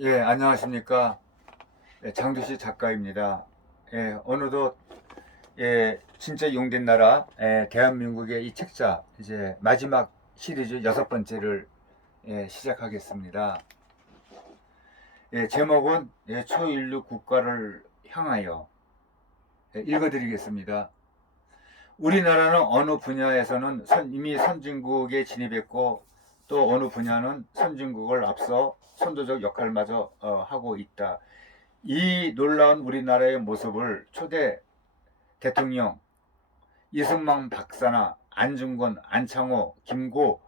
예, 안녕하십니까. 예, 장두시 작가입니다. 예, 어느덧, 예, 진짜 용된 나라, 대한민국의 이 책자, 이제 마지막 시리즈 6번째를 시작하겠습니다. 예, 제목은 초인류 국가를 향하여 읽어드리겠습니다. 우리나라는 어느 분야에서는 이미 선진국에 진입했고 또 어느 분야는 선진국을 앞서 선도적 역할마저 하고 있다. 이 놀라운 우리나라의 모습을 초대 대통령 이승만 박사나 안중근, 안창호, 김구,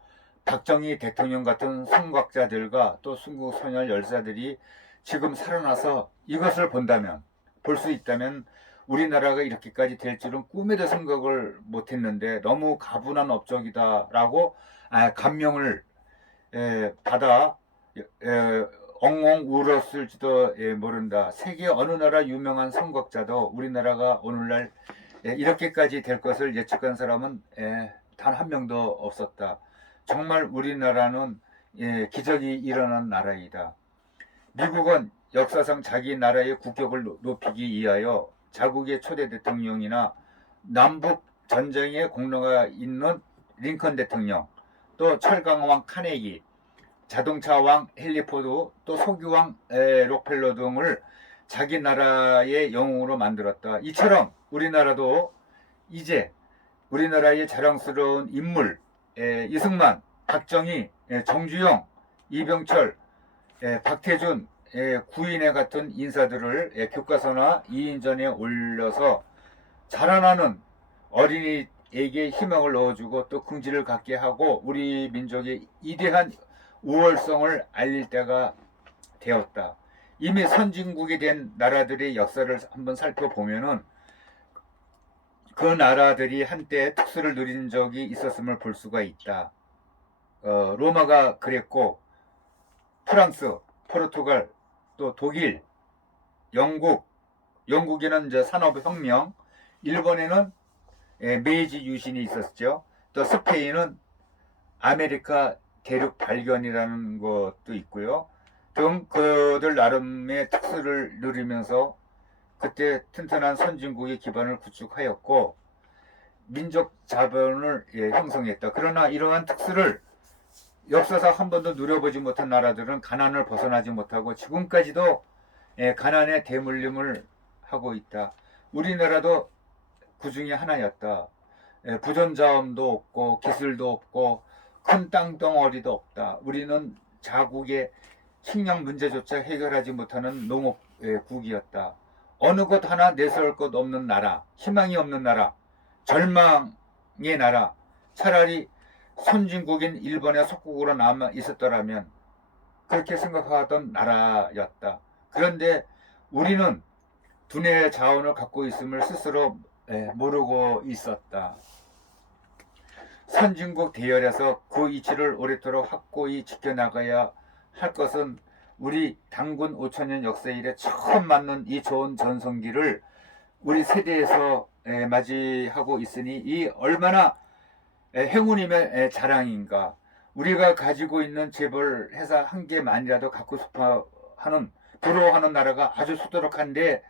박정희 대통령 같은 선각자들과 또 순국 선열 열사들이 지금 살아나서 이것을 본다면, 볼 수 있다면 우리나라가 이렇게까지 될 줄은 꿈에도 생각을 못했는데 너무 가분한 업적이다라고 감명을 받아 엉엉 울었을지도 모른다. 세계 어느 나라 유명한 선각자도 우리나라가 오늘날 이렇게까지 될 것을 예측한 사람은 단 한 명도 없었다. 정말 우리나라는 기적이 일어난 나라이다. 미국은 역사상 자기 나라의 국격을 높이기 위하여 자국의 초대 대통령이나 남북 전쟁에 공로가 있는 링컨 대통령, 또 철강왕 카네기, 자동차왕 헨리 포드, 또 석유왕 록펠러 등을 자기 나라의 영웅으로 만들었다. 이처럼 우리나라도 이제 우리나라의 자랑스러운 인물 이승만, 박정희, 정주영, 이병철, 박태준, 구인회 같은 인사들을 교과서나 이인전에 올려서 자라나는 어린이에게 희망을 넣어주고 또 긍지를 갖게 하고 우리 민족의 이대한 우월성을 알릴 때가 되었다. 이미 선진국이 된 나라들의 역사를 한번 살펴보면은 그 나라들이 한때 특수를 누린 적이 있었음을 볼 수가 있다. 로마가 그랬고 프랑스, 포르투갈, 또 독일, 영국에는 이제 산업혁명, 일본에는 메이지 유신이 있었죠. 또 스페인은 아메리카 대륙 발견이라는 것도 있고요. 등 그들 나름의 특수를 누리면서 그때 튼튼한 선진국의 기반을 구축하였고 민족 자본을 형성했다. 그러나 이러한 특수를 역사상 한 번도 누려보지 못한 나라들은 가난을 벗어나지 못하고 지금까지도 가난에 대물림을 하고 있다. 우리나라도 그 중에 하나였다. 부전자원도 없고 기술도 없고 큰 땅덩어리도 없다. 우리는 자국의 식량 문제조차 해결하지 못하는 농업국이었다. 어느 것 하나 내세울 것 없는 나라, 희망이 없는 나라, 절망의 나라, 차라리 선진국인 일본의 속국으로 남아 있었더라면 그렇게 생각하던 나라였다. 그런데 우리는 두뇌의 자원을 갖고 있음을 스스로 모르고 있었다. 선진국 대열에서 그 이치를 오랫도록 확고히 지켜나가야 할 것은 우리 당군 5천년 역사 이래 처음 맞는 이 좋은 전성기를 우리 세대에서 맞이하고 있으니 이 얼마나 행운임의 자랑인가. 우리가 가지고 있는 재벌 회사 한 개만이라도 갖고 싶어 하는 부러워하는 나라가 아주 수두룩한데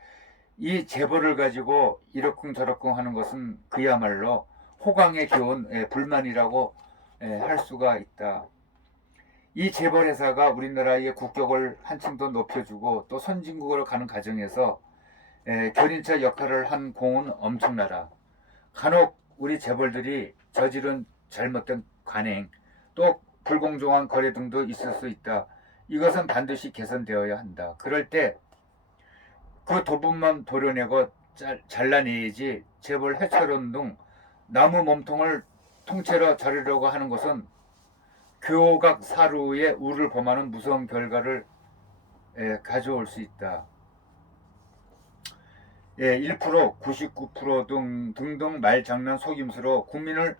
이 재벌을 가지고 이러쿵저러쿵 하는 것은 그야말로 호강에 겨운 불만이라고 할 수가 있다. 이 재벌 회사가 우리나라의 국격을 한층 더 높여주고 또 선진국으로 가는 과정에서 견인차 역할을 한 공은 엄청나다. 간혹 우리 재벌들이 저지른 잘못된 관행 또 불공정한 거래 등도 있을 수 있다. 이것은 반드시 개선되어야 한다. 그럴 때 그 도분만 도려내고 잘라내야지 재벌 해처론 등 나무 몸통을 통째로 자르려고 하는 것은 교각 사루의 우를 범하는 무서운 결과를 가져올 수 있다. 1%, 99% 등등 말장난 속임수로 국민을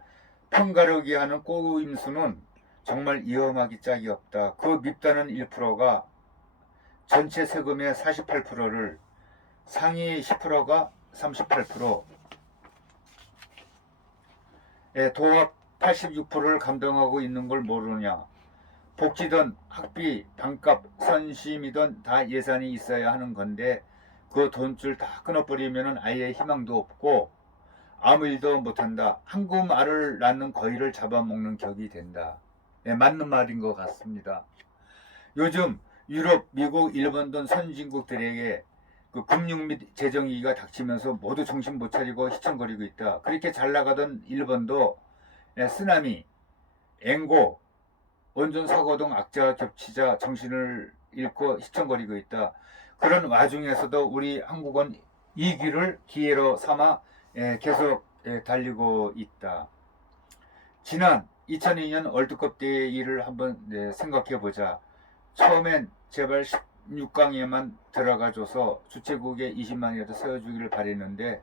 편가르게 하는 꼬임수는 정말 위험하기 짝이 없다. 그 밉다는 1%가 전체 세금의 48%를 상위 10%가 38%, 도합 86%를 감당하고 있는 걸 모르냐. 복지든 학비, 방값, 선심이든 다 예산이 있어야 하는 건데 그 돈줄 다 끊어버리면 아예 희망도 없고 아무 일도 못한다. 한국 알을 낳는 거위를 잡아먹는 격이 된다. 예, 맞는 말인 것 같습니다. 요즘 유럽, 미국, 일본 등 선진국들에게 그 금융 및 재정 위기가 닥치면서 모두 정신 못 차리고 휘청거리고 있다. 그렇게 잘 나가던 일본도 쓰나미, 앵고, 원전 사고 등 악재가 겹치자 정신을 잃고 휘청거리고 있다. 그런 와중에서도 우리 한국은 이 기를 기회로 삼아 계속 달리고 있다. 지난 2002년 월드컵 때 일을 한번 생각해 보자. 처음엔 제발 16강에만 들어가줘서 주최국에 20만이라도 세워주기를 바랬는데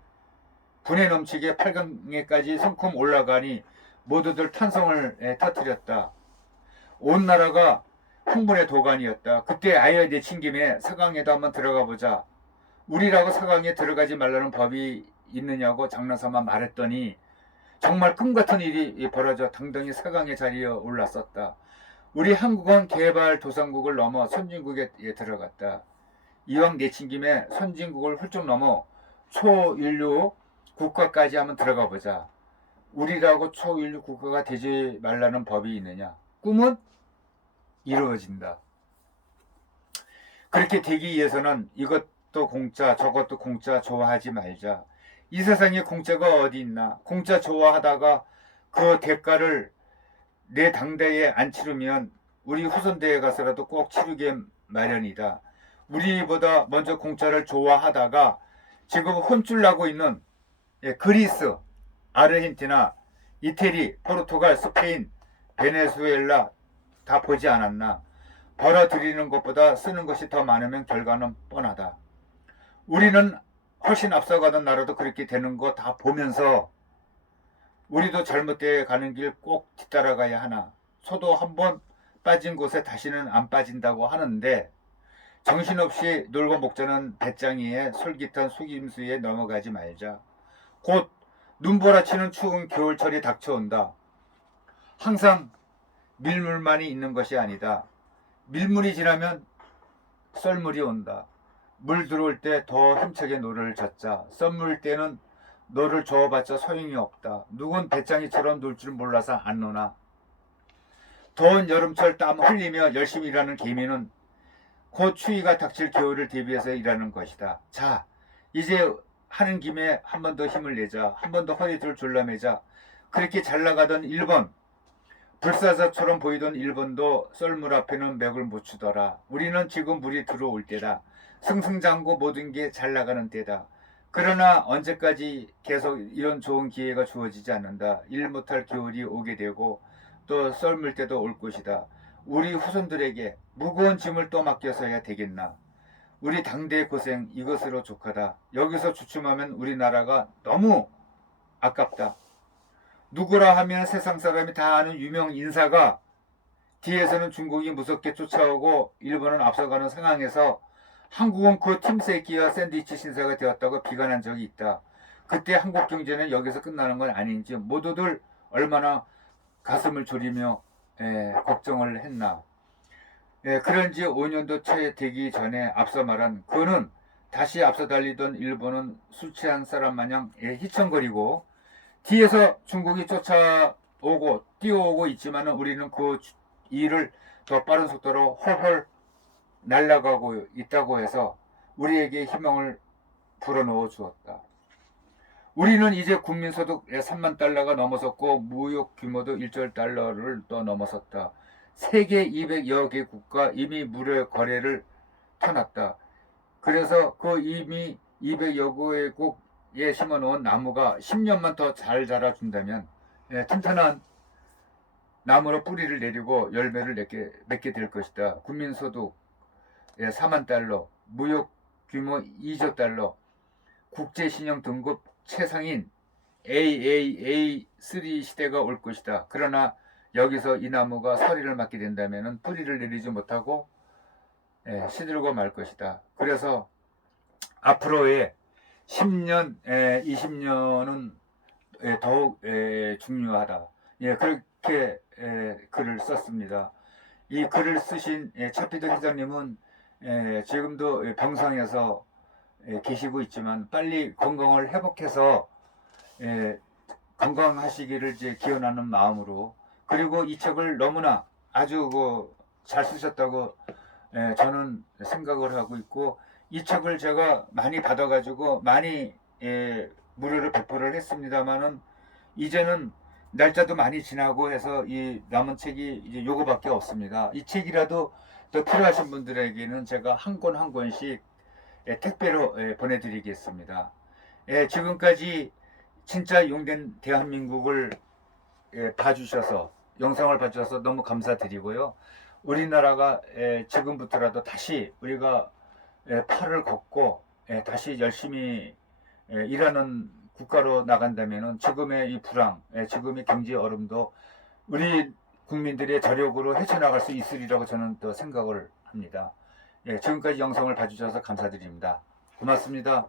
분에 넘치게 8강에까지 성큼 올라가니 모두들 탄성을 터뜨렸다. 온 나라가 흥분의 도가니였다. 그때 아예 내친 김에 4강에도 한번 들어가 보자. 우리라고 4강에 들어가지 말라는 법이 있느냐고 장난삼아 말했더니 정말 꿈같은 일이 벌어져 당당히 4강의 자리에 올랐었다. 우리 한국은 개발도상국을 넘어 선진국에 들어갔다. 이왕 내친 김에 선진국을 훌쩍 넘어 초인류 국가까지 한번 들어가 보자. 우리라고 초인류 국가가 되지 말라는 법이 있느냐. 꿈은 이루어진다. 그렇게 되기 위해서는 이것도 공짜 저것도 공짜 좋아하지 말자. 이 세상에 공짜가 어디 있나. 공짜 좋아하다가 그 대가를 내 당대에 안 치르면 우리 후손대에 가서라도 꼭 치르게 마련이다. 우리보다 먼저 공짜를 좋아하다가 지금 혼쭐 나고 있는 그리스, 아르헨티나, 이태리, 포르투갈, 스페인, 베네수엘라 다 보지 않았나. 벌어들이는 것보다 쓰는 것이 더 많으면 결과는 뻔하다. 우리는 훨씬 앞서가던 나라도 그렇게 되는 거 다 보면서 우리도 잘못되어 가는 길 꼭 뒤따라가야 하나. 소도 한번 빠진 곳에 다시는 안 빠진다고 하는데 정신없이 놀고 먹자는 배짱이에 솔깃한 속임수에 넘어가지 말자. 곧 눈보라치는 추운 겨울철이 닥쳐온다. 항상 밀물만이 있는 것이 아니다. 밀물이 지나면 썰물이 온다. 물 들어올 때 더 힘차게 노를 젓자. 썰물 때는 너를 줘봤자 소용이 없다. 누군 배짱이처럼 놀 줄 몰라서 안 노나. 더운 여름철 땀 흘리며 열심히 일하는 개미는 곧 추위가 닥칠 겨울을 대비해서 일하는 것이다. 자, 이제 하는 김에 한 번 더 힘을 내자. 한 번 더 허리를 졸라매자. 그렇게 잘 나가던 일본, 불사자처럼 보이던 일본도 썰물 앞에는 맥을 못 추더라. 우리는 지금 물이 들어올 때다. 승승장구 모든 게 잘 나가는 때다. 그러나 언제까지 계속 이런 좋은 기회가 주어지지 않는다. 일 못할 겨울이 오게 되고 또 썰물 때도 올 것이다. 우리 후손들에게 무거운 짐을 또 맡겨서야 되겠나. 우리 당대의 고생 이것으로 족하다. 여기서 주춤하면 우리나라가 너무 아깝다. 누구라 하면 세상 사람이 다 아는 유명 인사가 뒤에서는 중국이 무섭게 쫓아오고 일본은 앞서가는 상황에서 한국은 그 틈새끼와 샌드위치 신사가 되었다고 비관한 적이 있다. 그때 한국 경제는 여기서 끝나는 건 아닌지 모두들 얼마나 가슴을 졸이며 걱정을 했나. 그런지 5년도 채 되기 전에 앞서 말한 그는 다시 앞서 달리던 일본은 술 취한 사람 마냥 휘청거리고 뒤에서 중국이 쫓아오고 뛰어오고 있지만 우리는 그 일을 더 빠른 속도로 훨훨 날아가고 있다고 해서 우리에게 희망을 불어넣어 주었다. 우리는 이제 국민소득 3만 달러가 넘어섰고 무역 규모도 1조 달러를 또 넘어섰다. 세계 200여 개국가 이미 무료 거래를 펴놨다. 그래서 그 이미 200여 개국에 심어놓은 나무가 10년만 더 잘 자라준다면 튼튼한 나무로 뿌리를 내리고 열매를 맺게 될 것이다. 국민소득 4만 달러, 무역 규모 2조 달러, 국제신용 등급 최상인 AAA3 시대가 올 것이다. 그러나 여기서 이 나무가 서리를 맞게 된다면 뿌리를 내리지 못하고 시들고 말 것이다. 그래서 앞으로의 10년, 20년은 더욱 중요하다. 그렇게 글을 썼습니다. 이 글을 쓰신 차피도 회장님은 지금도 병상에서 계시고 있지만 빨리 건강을 회복해서 건강하시기를 이제 기원하는 마음으로, 그리고 이 책을 너무나 아주 잘 쓰셨다고 저는 생각을 하고 있고, 이 책을 제가 많이 받아가지고 많이 무료로 배포를 했습니다만은 이제는 날짜도 많이 지나고 해서 이 남은 책이 이제 요거밖에 없습니다. 이 책이라도 더 필요하신 분들에게는 제가 한 권 한 권씩 택배로 보내드리겠습니다. 지금까지 진짜 용된 대한민국을 봐주셔서, 영상을 봐주셔서 너무 감사드리고요. 우리나라가 지금부터라도 다시 우리가 팔을 걷고 다시 열심히 일하는 국가로 나간다면은 지금의 이 불황, 지금의 경제 어려움도 우리 국민들의 저력으로 헤쳐나갈 수 있으리라고 저는 또 생각을 합니다. 지금까지 영상을 봐주셔서 감사드립니다. 고맙습니다.